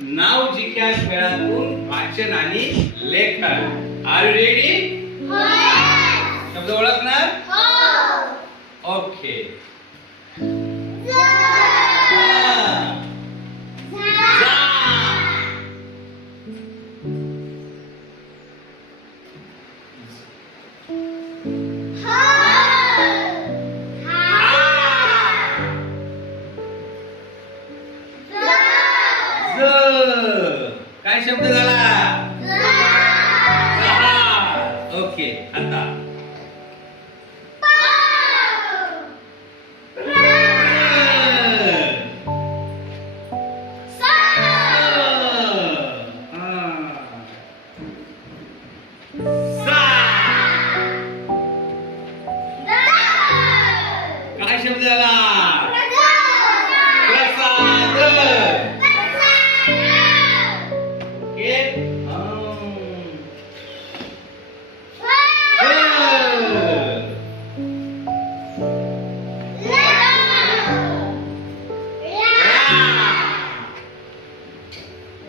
नाव जिख्या खेळातून वाचन आणि लेखन. Are you ready? शब्द ओळखणार? ओके. काय शब्द झाला? ओके. आता काय शब्द झाला?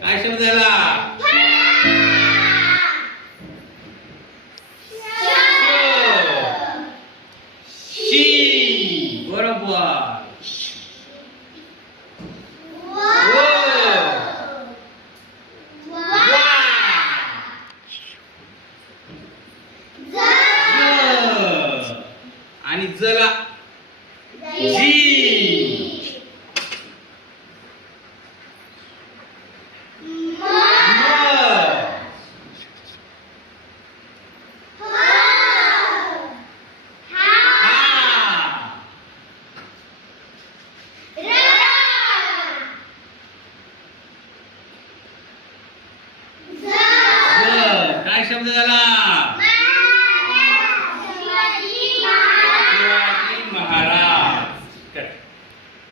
काय शब्द झाला? शी. बरोबर. आणि जला जी. काय शब्द झाला?